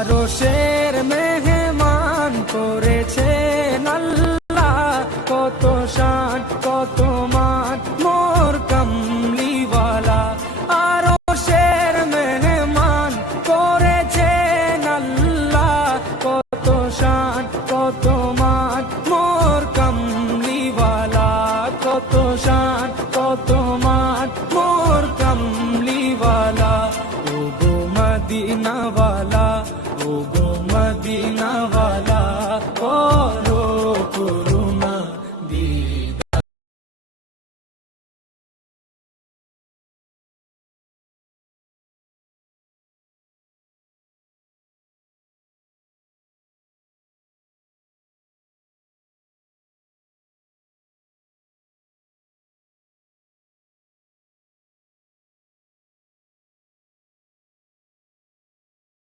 আরশের মেহমান করেছেন আল্লাহ, কত শান কত মান মোর কামলিওয়ালা। আরশের মেহমান করেছেন আল্লাহ, কত শান কত মান মোর কামলিওয়ালা, কত শান কত মান মোর কামলিওয়ালা। ও গো মদিনাওয়ালা, ও গো মদিনা